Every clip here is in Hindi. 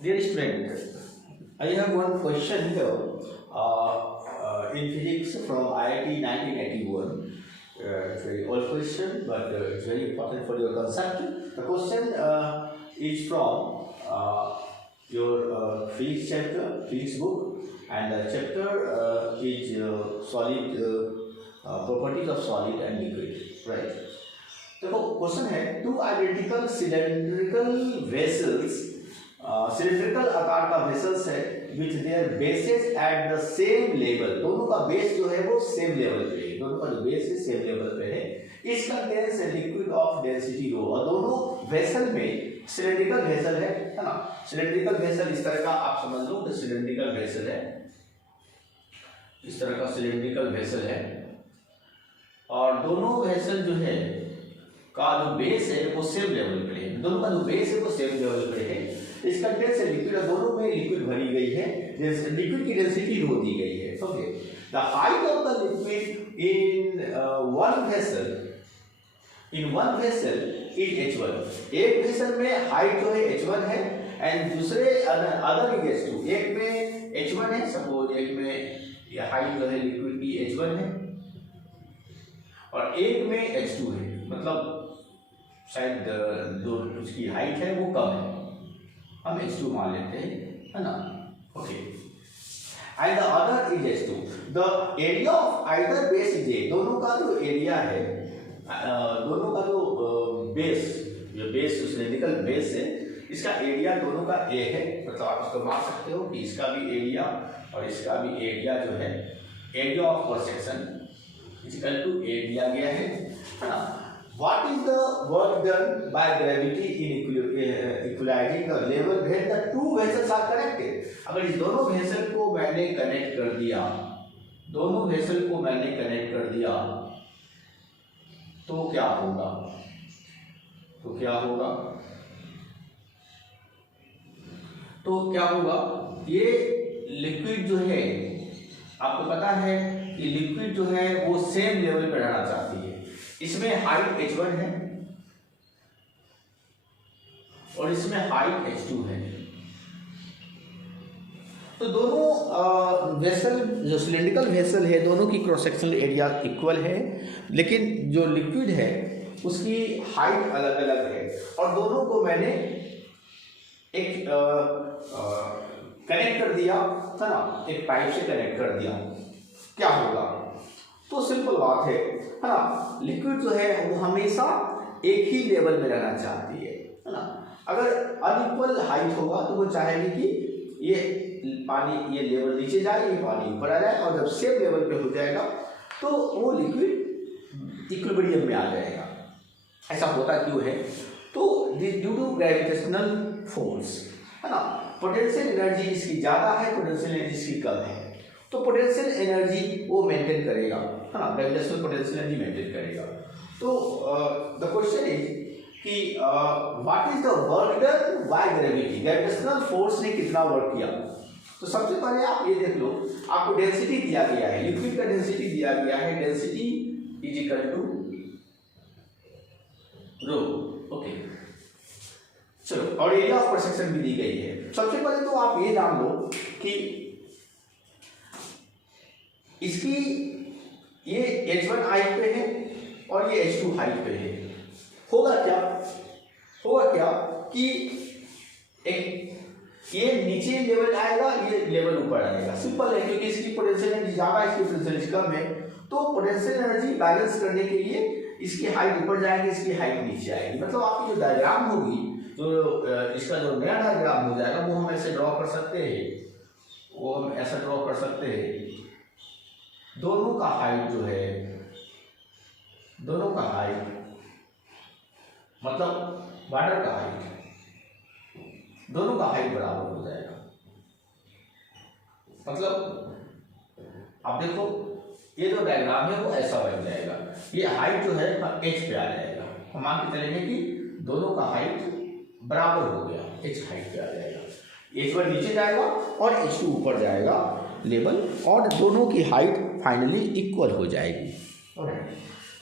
Dear student, I have one question here in physics from IIT 1981. It's a very old question, but it's very important for your concept. The question is from your physics chapter, physics book, and the chapter is solid properties of solid and liquid, right? देखो क्वेश्चन है two identical cylindrical vessels cylindrical आकार का वेसल्स है which their bases at the same level, दोनों का बेस जो है वो सेम लेवल पे है, दोनों का जो बेस है सेम लेवल पे है। इस contains a liquid of density rho, और दोनों वेसल में सिलेंड्रिकल वेसल है ना, सिलेंड्रिकल वेसल इस तरह का आप समझ लो कि सिलेंड्रिकल वेसल है, इस तरह का सिलेंड्रिकल वेसल है, और दोनों वेसल जो है का जो बेस है वो सेम लेवल पे है, दोनों का जो बेस है वो सेम लेवल पे है। इस कंटेंट से लिक्विड, दोनों में लिक्विड भरी गई है, लिक्विड की डेंसिटी रो दी गई है। Okay, the height of the liquid in one vessel is h1। एक वेसल में हाइट जो है h1 है एंड दूसरे अदर इज h2। एक में h1 है, सपोज एक में ये हाइट जो है लिक्विड की h1 है और एक में h2 है, मतलब शायद जो उसकी हाइट है वो कम है, हम h2 मान लेते हैं, है ना। Okay, and the other is h2। The area of either base is a, दोनों का जो एरिया है, दोनों का जो बेस, जो बेस सिलेंड्रिकल बेस है, इसका एरिया दोनों का a है, मतलब आप इसको मान सकते हो कि इसका भी एरिया और इसका भी एरिया जो है, area of cross section equal to a दिया गया है ना। What is the work done by gravity in equalizing the level where the two vessels are connected? अगर इस दोनों वेसल को मैंने कनेक्ट कर दिया, दोनों वेसल को मैंने कनेक्ट कर दिया तो क्या होगा, तो क्या होगा, तो क्या होगा, ये लिक्विड जो है, आपको पता है कि लिक्विड जो है वो सेम लेवल पर रहना चाहती है। इसमें हाइट h1 है और इसमें हाइट h2 है, तो दोनों वेसल, जो सिलेंड्रिकल वेसल है, दोनों की क्रॉस सेक्शनल एरिया इक्वल है, लेकिन जो लिक्विड है उसकी हाइट अलग अलग है, और दोनों को मैंने एक कनेक्ट कर दिया था ना, एक पाइप से कनेक्ट कर दिया, क्या होगा, तो सिंपल बात है ना, लिक्विड जो है वो हमेशा एक ही लेवल में रहना चाहती है ना। अगर अनइक्वल हाइट होगा तो वो चाहेगी कि ये पानी, ये लेवल नीचे जाए, ये पानी ऊपर आ जाए, और जब सेम लेवल पे हो जाएगा तो वो लिक्विड इक्विलिब्रियम में आ जाएगा। ऐसा होता क्यों है, तो ड्यू टू ग्रेविटेशनल फोर्स, है ना। पोटेंशियल एनर्जी इसकी ज़्यादा है, पोटेंशियल एनर्जी इसकी कम है, तो पोटेंशियल एनर्जी वो मेंटेन करेगा, है ना, ग्रेविटेशनल पोटेंशियल एनर्जी मेंटेन करेगा। तो द क्वेश्चन इज कि what is the work done by gravity, gravitational force ने कितना वर्क किया। तो सबसे पहले आप ये देख लो, आपको डेंसिटी दिया गया है, लिक्विड का डेंसिटी दिया गया है, density is equal to rho. Okay, चलो, और एरिया ऑफ क्रॉस सेक्शन भी दी गई है। सबसे पहले तो आप ये जान लो कि इसकी ये h1 हाइट पे है और ये h2 हाइट पे है। होगा क्या कि एक ये नीचे लेवल आएगा, ये लेवल ऊपर आएगा, सिंपल है, क्योंकि इसकी पोटेंशियल एनर्जी ज़्यादा, इसकी पोटेंशियल एनर्जी कम है, तो पोटेंशियल एनर्जी बैलेंस करने के लिए इसकी हाइट ऊपर जाएगी, इसकी हाइट नीचे आएगी। मतलब आपकी जो डायग्राम होगी, जो इसका जो नया डायग्राम हो जाएगा वो हम ऐसे ड्रॉ कर सकते हैं, वो हम ऐसा ड्रॉ कर सकते हैं, दोनों का हाइट जो है, दोनों का हाइट मतलब वाटर का हाइट, दोनों का हाइट बराबर हो जाएगा। मतलब आप देखो, ये जो डायग्राम है वो ऐसा बन जाएगा, ये हाइट जो है h पे आ जाएगा, हम मान के चलेंगे कि दोनों का हाइट बराबर हो गया, h हाइट पे आ जाएगा, h1 नीचे जाएगा और h2 ऊपर जाएगा लेवल, और दोनों की हाइट फाइनली इक्वल हो जाएगी।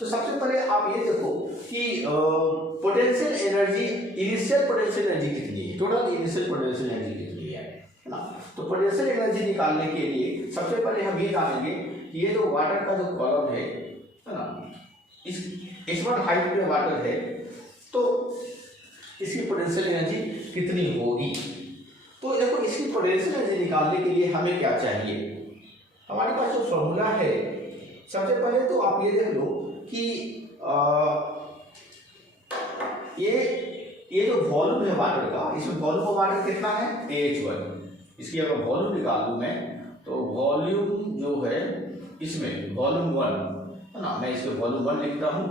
तो सबसे पहले आप ये देखो कि potential energy, initial potential energy कितनी है, टोटल इनिशियल पोटेंशियल एनर्जी कितनी है ना। तो पोटेंशियल एनर्जी निकालने के लिए सबसे पहले हम ये जानेंगे कि ये जो वाटर का जो कॉलम है ना, इस वन हाइट पे वाटर है, तो इसकी पोटेंशियल एनर्जी कितनी होगी। तो देखो इसकी पोटेंशियल एनर्जी निकालने के लिए हमें क्या चाहिए, हमारे पास जो फॉर्मूला है, सबसे पहले तो आप ये देख लो कि ये जो वॉल्यूम है वाटर का, इसमें वॉल्यूम ऑफ वाटर कितना है, AH1। इसकी अगर वॉल्यूम निकाल दूं मैं, तो वॉल्यूम जो है इसमें वॉल्यूम 1 है ना, मैं इसको वॉल्यूम 1 लिखता हूँ,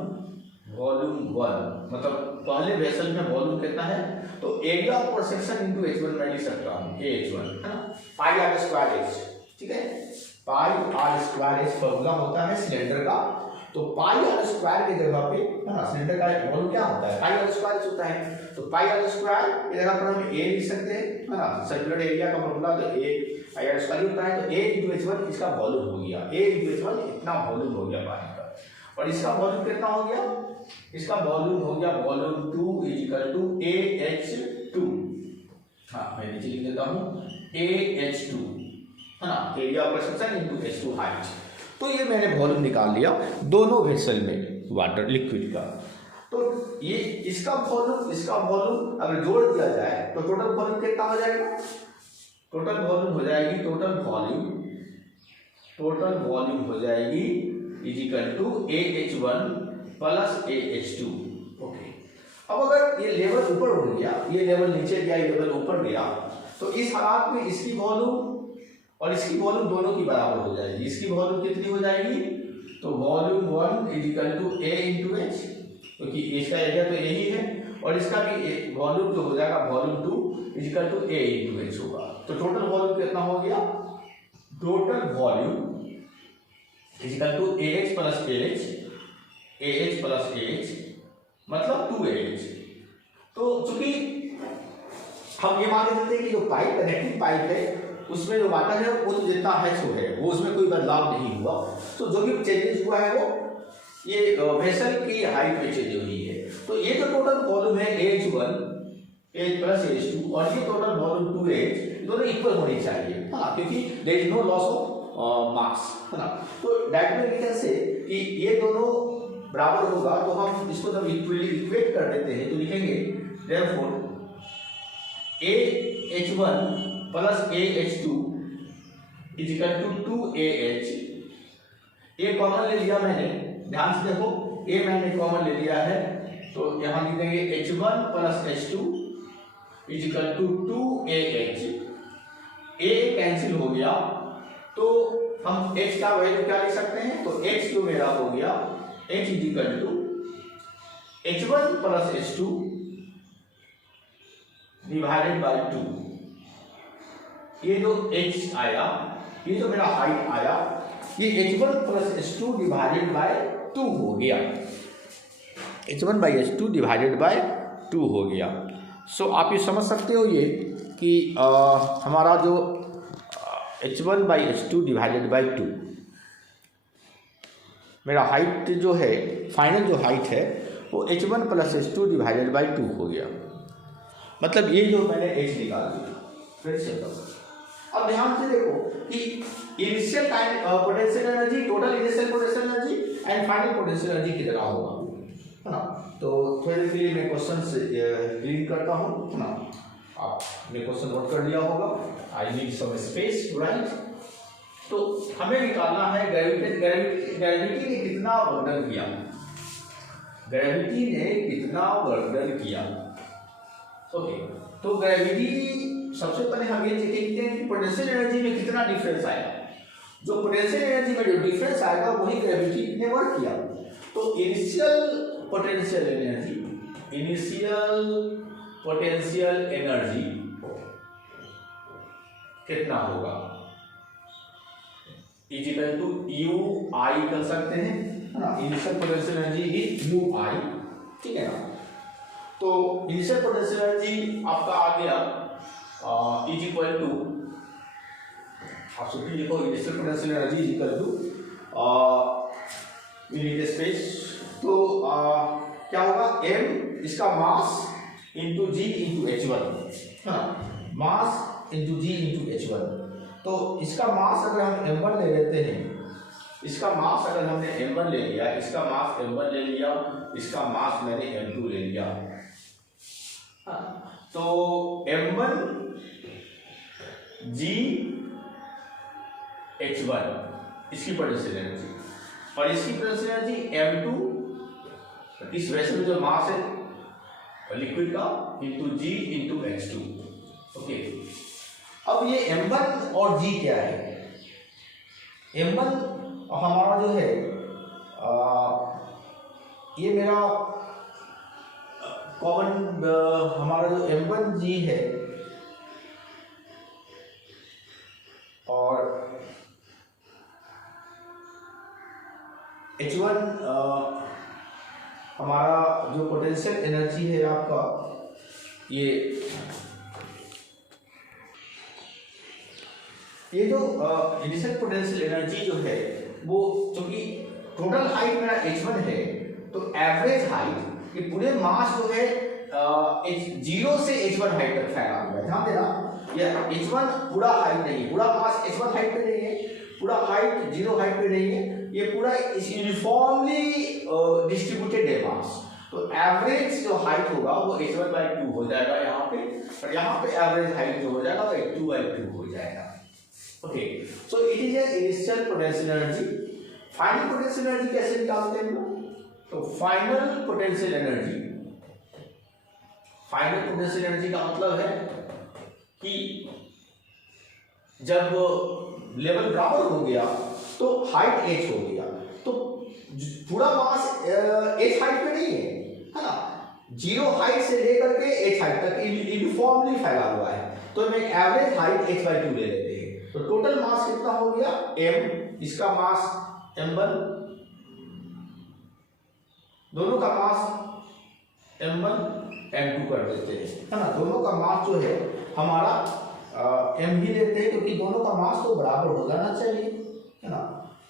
वॉल्यूम 1 मतलब पहले वेसल में वॉल्यूम कितना है, तो area of section into H1 मैं लिख सकता हूँ, AH1 है ना, पाई आर स्क्वायर H, ठीक है, पाई आर स्क्वायर H फॉर्मूला होता है सिलेंडर का। तो पाई आर स्क्वायर की जगह पे है ना, सिलेंडर का वॉल्यूम क्या होता है, पाई आर स्क्वायर होता है, तो पाई आर स्क्वायर की जगह पर हम A लिख सकते हैं है ना, सर्कुलर एरिया का फॉर्मूला तो A पाई आर स्क्वायर होता है, तो A इनटू H1 इसका वॉल्यूम हो गया, A इनटू H1 इतना वॉल्यूम हो गया पानी का, और इसका वॉल्यूम कितना हो गया, इसका वॉल्यूम हो गया volume 2 is equal to AH2। हाँ मैं नीचे लिख देता हूँ AH2 है ना, area of section into H2 height. तो ये मैंने वॉल्यूम निकाल लिया दोनों वेसल में वाटर लिक्विड का। तो ये इसका वॉल्यूम अगर जोड़ दिया जाए तो टोटल वॉल्यूम कितना हो जाएगा, टोटल वॉल्यूम हो जाएगी, टोटल वॉल्यूम हो जाएगी is equal to AH1 plus AH2। Okay, अब अगर ये लेवल ऊपर हो गया, ये लेवल नीचे गया, ये लेवल ऊपर गया, तो इस हालात में इसकी वॉल्यूम और इसकी वॉल्यूम दोनों की बराबर हो जाएगी। इसकी वॉल्यूम कितनी हो जाएगी, तो volume 1 is equal to A into H, क्योंकि इसका एरिया तो यही है, और इसका भी वॉल्यूम जो हो जाएगा volume 2 is equal to A into H होगा। तो टोटल वॉल्यूम कितना हो गया, total volume is equal to AH plus AH मतलब 2AH। तो चूंकि हम ये मान के चलते हैं कि जो पाइप कनेक्टिंग पाइप है उसमें जो वाटर है वो तो जितना H है वो उसमें कोई बदलाव नहीं हुआ, तो जो भी चेंजेस हुआ है वो ये वेसल की हाइट में चेंज हुई है। तो ये जो टोटल वॉल्यूम है AH1 प्लस AH2 और ये टोटल वॉल्यूम 2AH दोनों इक्वल होनी चाहिए, हाँ, क्योंकि there is no loss of mass है ना। तो that mean we can say कि ये दोनों बराबर होगा, तो हम इसको जब इक्वली इक्वेट कर देते हैं तो लिखेंगे therefore AH1 plus AH2 is equal to 2AH। A common ले लिया मैंने, ध्यान से देखो ए मैंने कॉमन ले लिया है, तो यहाँ लिख देंगे H1 plus H2 is equal to 2AH। A cancel हो गया, तो हम H का वैल्यू क्या लिख सकते हैं, तो H जो मेरा हो गया H is equal to H1 plus H2 divided by 2। ये जो H आया, ये जो मेरा हाइट आया, ये H1 plus H2 divided by 2 हो गया, H1 by H2 divided by 2 हो गया। सो आप ये समझ सकते हो ये कि हमारा जो H1 by H2 divided by 2 मेरा हाइट जो है, फाइनल जो हाइट है वो H1 plus H2 divided by 2 हो गया। मतलब ये जो मैंने H निकाल दिया। फिर से अब ध्यान से देखो कि initial time potential energy, total initial potential energy and final potential energy कितना होगा, है ना। तो थोड़ी देर के लिए मैं क्वेश्चन से क्लीन करता हूँ, है ना। आपने क्वेश्चन नोट कर लिया होगा, I need some space to write. तो हमें निकालना है ग्रेविटी ने कितना वर्धन किया, ग्रेविटी ने कितना वर्धन किया। ओके, तो ग्रेविटी सबसे पहले हम ये देखते हैं कि पोटेंशियल एनर्जी में कितना डिफरेंस आएगा। जो पोटेंशियल एनर्जी में जो डिफरेंस आएगा वही ग्रेविटी ने वर्क किया। तो इनिशियल पोटेंशियल एनर्जी कितना होगा, is equal to U I कर सकते हैं, है ना। Initial potential energy is U I, ठीक है ना। तो इनिशियल पोटेंशियल एनर्जी आपका आ गया इज इक्वल टू, आप सिंपली लिखो initial potential energy is equal to unit space तो क्या होगा, m इसका मास इंटू जी इंटू h1, है ना, मास इंटू जी इंटू h1। तो इसका मास अगर हम m1 ले लेते हैं, इसका मास अगर हमने m1 ले लिया, इसका मास m1 ले लिया, इसका मास मैंने m2 ले लिया, तो m1 g h1 इसकी पोटेंशियल एनर्जी, और इसकी पोटेंशियल एनर्जी m2 इस वेसल में जो मास है लिक्विड का इंटू जी इंटू h2। ओके, अब ये m1 और g क्या है, m1 हमारा जो है ये मेरा कॉमन, हमारा जो m1g है और h1 हमारा जो पोटेंशियल एनर्जी है आपका, ये जो इनिशियल पोटेंशियल एनर्जी जो है वो, चूंकि टोटल हाइट मेरा h1 है, तो एवरेज हाइट ये पूरे मास जो है जीरो से h1 हाइट तक फैला हुआ है। ध्यान देना, ये h1 पूरा हाइट नहीं है, पूरा मास h1 हाइट पे नहीं है, पूरा हाइट जीरो हाइट पे नहीं है, ये पूरा यूनिफॉर्मली डिस्ट्रीब्यूटेड है मास। तो एवरेज जो हाइट होगा वो h1/2 हो जाएगा यहाँ पे, और यहाँ पे एवरेज हाइट जो हो जाएगा वो h2/2 हो जाएगा। Okay, so it is a initial potential energy. Final potential energy कैसे निकालते हैं हम? तो final potential energy, final potential energy का मतलब है कि जब लेवल बराबर हो गया तो हाइट h हो गया, तो पूरा मास h हाइट पे नहीं है ना, जीरो हाइट से लेकर के h हाइट तक यूनिफॉर्मली फैला हुआ है, तो मैं एवरेज हाइट h/2 ले लेते हैं। तो टोटल मास कितना हो गया m, इसका मास m1, दोनों का मास m1 m2 कर देते हैं, है ना, दोनों का मास जो है हमारा m ही लेते हैं, क्योंकि दोनों का मास तो बराबर हो जाना चाहिए, है ना।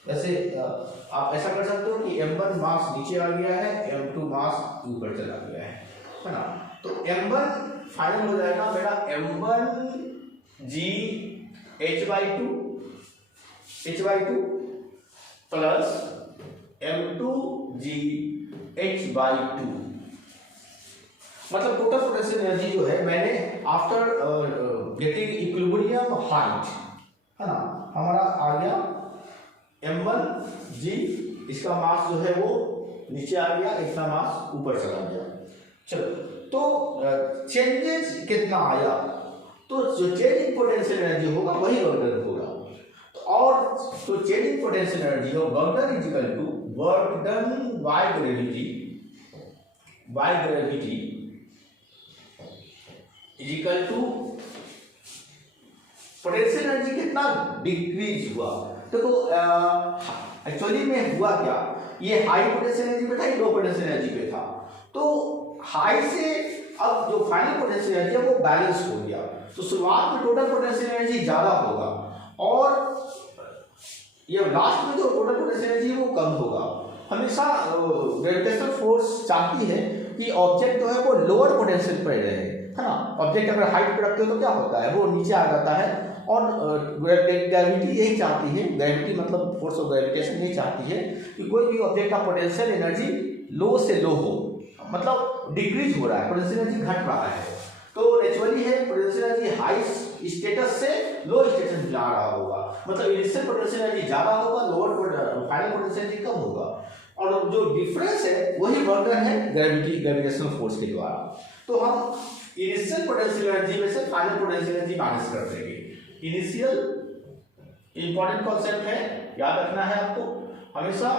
वैसे आप ऐसा कर सकते हो कि m1 मास नीचे आ गया है, m2 मास ऊपर चला गया है ना। तो m1 फाइनल हो जाएगा मेरा m1g h/2 plus m2g h/2, मतलब टोटल पोटेंशियल एनर्जी जो है मैंने आफ्टर गेटिंग इक्विलिब्रियम हाइट, है ना, हमारा आ गया m1g, इसका मास जो है वो नीचे आ गया, इसका मास ऊपर चला गया। चलो, तो चेंजेस कितना आया, तो जो चेंज इन पोटेंशियल एनर्जी होगा वही वर्क होगा, तो और तो चेंज इन पोटेंशियल एनर्जी हो work done is equal to work done by gravity is equal to potential energy कितना डिक्रीज हुआ। तो एक्चुअली में हुआ क्या, ये हाई पोटेंशियल एनर्जी पे था, ये लो पोटेंशियल एनर्जी पे था, तो हाई से अब जो फाइनल पोटेंशियल एनर्जी है वो बैलेंस हो गया, तो शुरुआत में टोटल पोटेंशियल एनर्जी ज्यादा होगा और ये लास्ट में जो टोटल पोटेंशियल एनर्जी है वो कम होगा। हमेशा ग्रेविटेशनल फोर्स चाहती है कि ऑब्जेक्ट जो है वो लोअर पोटेंशियल पर रहे, है ना। ऑब्जेक्ट अगर हाइट पर रखते हो तो क्या होता है, वो नीचे आ जाता है, और ग्रेविटी यही चाहती है, ग्रेविटी मतलब फोर्स ऑफ ग्रेविटेशन यही चाहती है कि कोई भी ऑब्जेक्ट का पोटेंशियल एनर्जी लो से लो हो, मतलब डिक्रीज हो रहा है, पोटेंशियल एनर्जी घट रहा है, तो नेचुरली है पोटेंशियल एनर्जी हाई स्टेटस से लो स्टेटस जा रहा होगा, मतलब इनिशियल पोटेंशियल एनर्जी ज्यादा होगा, लोअर फाइनल पोटेंशियल एनर्जी कम होगा, और जो डिफरेंस है वही वर्क डन है ग्रेविटेशनल फोर्स के द्वारा। तो हम इनिशियल पोटेंशियल एनर्जी में से फाइनल पोटेंशियल एनर्जी माइनस कर देंगे। इनिशियल इंपॉर्टेंट कॉन्सेप्ट है, याद रखना है आपको, हमेशा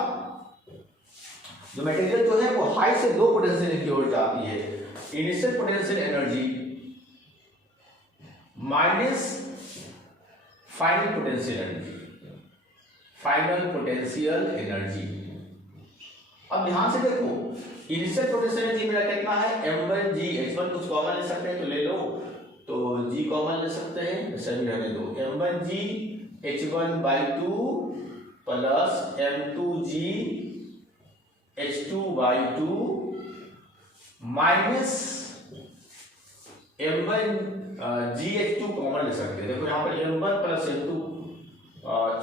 जो मटेरियल जो है वो हाई से लो पोटेंशियल की ओर जाती है, initial potential energy minus final potential energy. अब ध्यान से देखो, इनिशियल पोटेंशियल एनर्जी मेरा कितना है m1g, h1 कुछ कॉमन ले सकते हैं तो ले लो, तो g कॉमन ले सकते हैं, सभी रहने दो, m1g h1/2 plus m2g H2/2 minus M1 GH2 common ले सकते हैं। देखो यहाँ पर M1 प्लस M2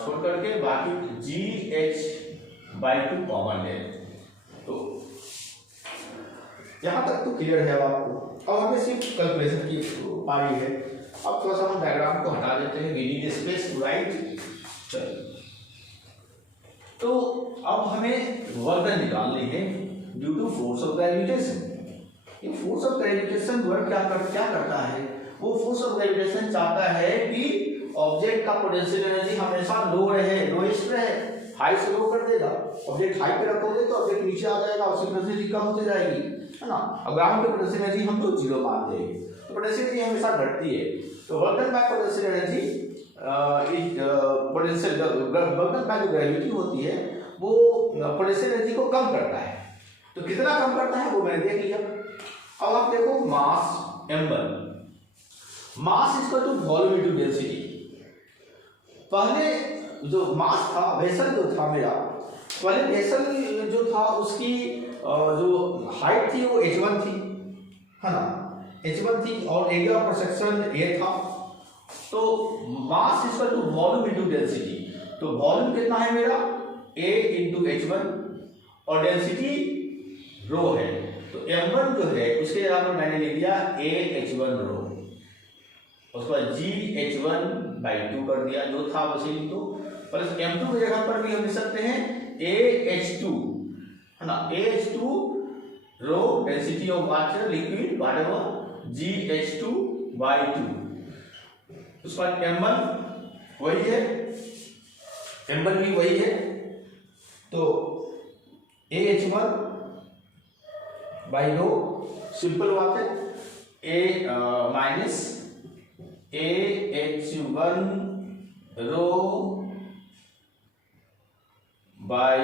छोड़ करके बाकी GH/2 कॉमन ले। तो यहाँ तक तो क्लियर है आपको। अब हमें सिर्फ कैलकुलेशन की पारी है। अब थोड़ा सा हम डायग्राम को हटा देते हैं। We need space to write. चलिए, तो अब हमें वर्क डन निकालनी है due to force of gravitation. ये फोर्स ऑफ ग्रेविटेशन वर्क क्या करता है? वो फोर्स ऑफ ग्रेविटेशन चाहता है कि ऑब्जेक्ट का पोटेंशियल एनर्जी हमेशा लो रहे, लोएस्ट रहे। हाई से लो कर देगा, ऑब्जेक्ट हाई पे रखोगे तो ऑब्जेक्ट नीचे आ जाएगा, उसकी पोटेंशियल एनर्जी कम होती जाएगी, है ना। अब ग्राउंड पे पोटेंशियल एनर्जी हम तो जीरो मान देंगे, तो पोटेंशियल एनर्जी हमेशा घटती है। तो work done bye potential energy potential work done bye जो ग्रेविटी होती है वो पोटेंशियल एनर्जी को कम करता है। तो कितना कम करता है वो मैंने देख लिया। अब आप देखो mass m1, mass equal to volume into density. पहले जो मास था, वेसल जो था मेरा, पहले वेसल जो था उसकी जो हाइट थी वो h1 थी, है ना, h1 थी और एरिया ऑफ सेक्शन a था। तो mass equal to volume into density. तो वॉल्यूम कितना है मेरा a इंटू h1 और डेंसिटी रो है। तो m1 जो है उसके जगह पर मैंने लिख दिया AH1 रो, उसके बाद GH1/2 कर दिया, जो था वैसे ही। तो प्लस m2 की जगह पर भी हम लिख सकते हैं AH2, है ना, AH2 rho density of water liquid whatever GH2/2। उसके बाद m1 वही है, m1 भी वही है। तो AH1 बाई रो, सिंपल बात है, A minus AH1 rho by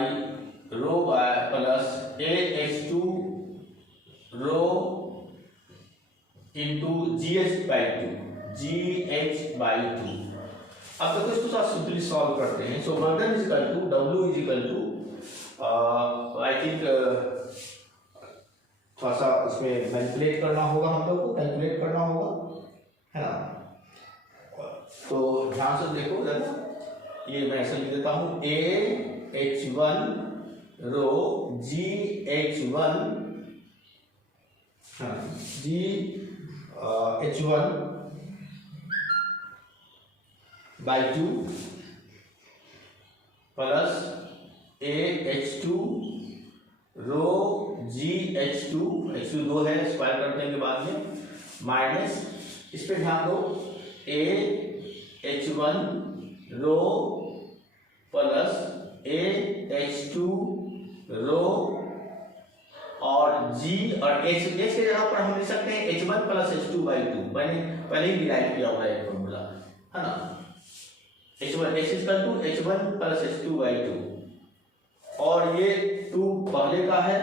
plus AH2 rho into GH/2। अब देखो इसको थोड़ा सिंपली सॉल्व करते हैं। So work done equal to W equal to I think थोड़ा सा इसमें मैनिपुलेट करना होगा, हम लोग को कैलकुलेट करना होगा, है ना। तो ध्यान से देखो जरा, ये मैं ऐसे लिख देता हूँ AH1 रो GH1 GH1/2 प्लस AH2 रो GH2, H2 2 है, स्क्वायर करने के बाद में माइनस, इस पे ध्यान दो, AH1 रो प्लस AH2 रो और G और H के जगह पर हम लिख सकते हैं H1 प्लस H2/2। मैंने पहले ही डिराइव किया हुआ है फॉर्मूला, है ना। H1 प्लस H2/2 और ये 2 पहले का है,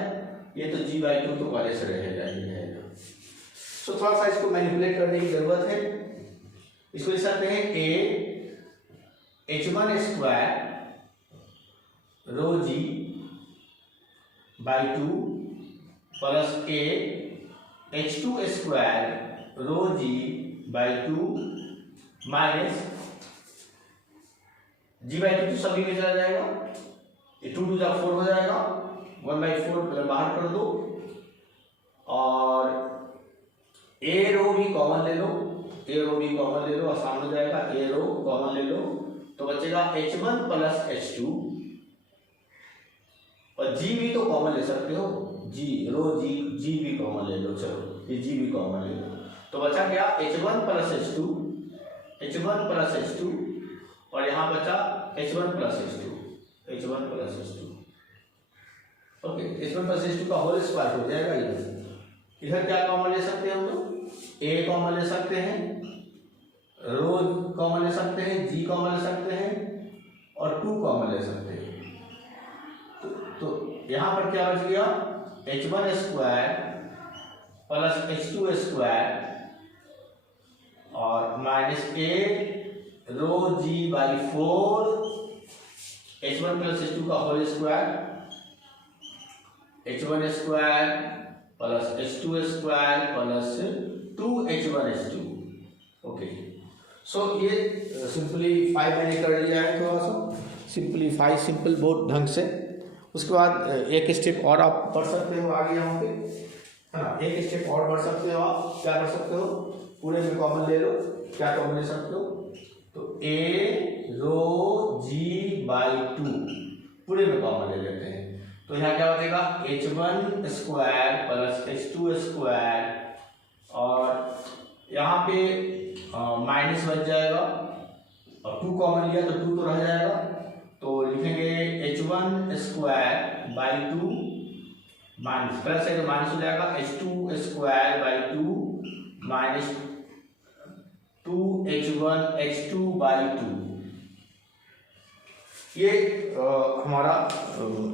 ये तो G/2 तो पहले से रहेगा ही रहेगा। तो थोड़ा सा इसको मैनिपुलेट करने की जरूरत है। इसको लिख सकते हैं AH1² रो G/2 प्लस AH2² रो G/2 माइनस G/2 तो सभी में चला जाएगा, ये 2 2 4 हो जाएगा, 1/4 बाहर कर दो और A रो भी कॉमन ले लो, आसान हो जाएगा। A रो कॉमन ले लो तो बचेगा H1 प्लस H2 और G भी तो कॉमन ले सकते हो, G रो G भी कॉमन ले लो। चलो ये G भी कॉमन ले लो तो बचा क्या H1 प्लस H2 और यहाँ बचा H1 plus H2। Okay, H1 plus H2 का होल स्क्वायर हो जाएगा। इधर क्या कॉमन ले सकते हैं हम लोग, A कॉमन ले सकते हैं, रो कॉमन ले सकते हैं, G कॉमन ले सकते हैं और 2 कॉमन ले सकते हैं। तो यहाँ पर क्या बच गया H1² प्लस H2² और minus A row G/4 H1 plus H2 का whole square h1 square plus h2 square plus 2h1 h2। Okay, so ये सिंपलीफाई मैंने कर लिया है, थोड़ा सा सिंपलीफाई सिंपल बहुत ढंग से। उसके बाद एक स्टेप और आप बढ़ सकते हो आगे यहाँ पे, है ना। एक स्टेप और बढ़ सकते हो, आप क्या कर सकते हो, पूरे में कॉमन ले लो। क्या कॉमन ले सकते हो, तो a रो g बाई 2 पूरे में कॉमन ले लेते हैं। तो यहाँ क्या बचेगा, h1 square plus h2 square, और यहाँ पे माइनस बच जाएगा, और 2 कॉमन लिया तो 2 तो रह जाएगा, तो लिखेंगे h1 square by 2 minus, plus है तो माइनस हो जाएगा, h2 square by 2 minus 2h1 h2 by 2। ये हमारा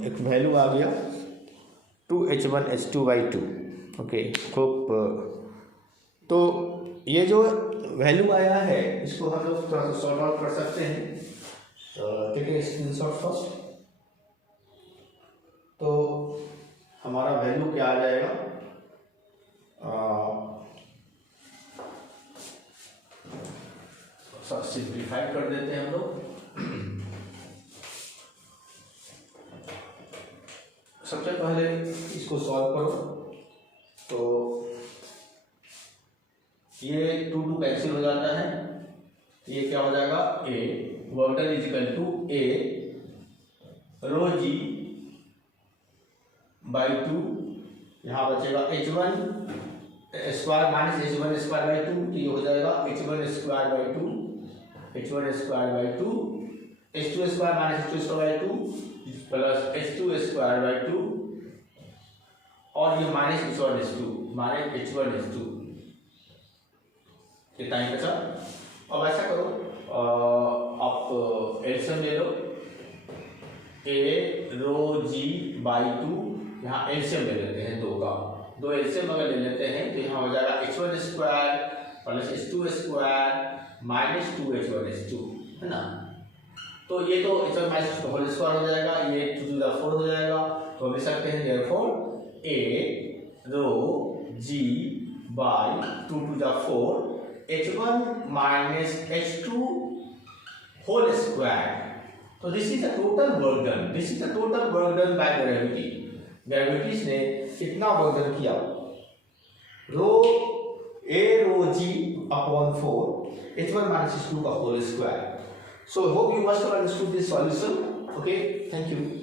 एक वैल्यू आ गया 2h1 h2 बाई 2। ओके, खूब। तो ये जो वैल्यू आया है इसको हम लोग थोड़ा सा सॉल्व आउट कर सकते हैं। Take a screenshot first. तो हमारा वैल्यू क्या आ जाएगा, सिंप्लीफाई कर देते हैं हम लोग। सबसे पहले इसको सॉल्व करो, तो ये 2 2 कैंसिल हो जाता है, ये क्या हो जाएगा, a वर्टर is equal to a rho g by 2, यहाँ बचेगा h1 square minus h1 square by 2, तो ये हो जाएगा h1 square by 2, h1 square by 2, h2 square minus h2 square by 2 plus h2 square by 2, और ये minus h1 h2 minus h1 h2, कितना ही बचा। अब ऐसा करो, आप एलसीएम ले लो, a रो g बाई 2, यहाँ एलसीएम ले लेते हैं 2 का, 2 एलसीएम अगर ले लेते हैं तो यहाँ हो जाएगा h1 square plus h2 square minus 2h1 h2, है ना। तो ये तो h1 minus h2 whole square हो जाएगा, ये 2 to the 4 हो जाएगा, तो हम लिख सकते हैं therefore a rho g by 2 to the 4 h1 minus h2 whole square. So this is the total work done. This is the total work done by gravity. Gravity ने कितना वर्क डन किया, रो a rho g upon 4 h1 minus h2 का whole square. So hope you must have understood this solution. Okay, thank you.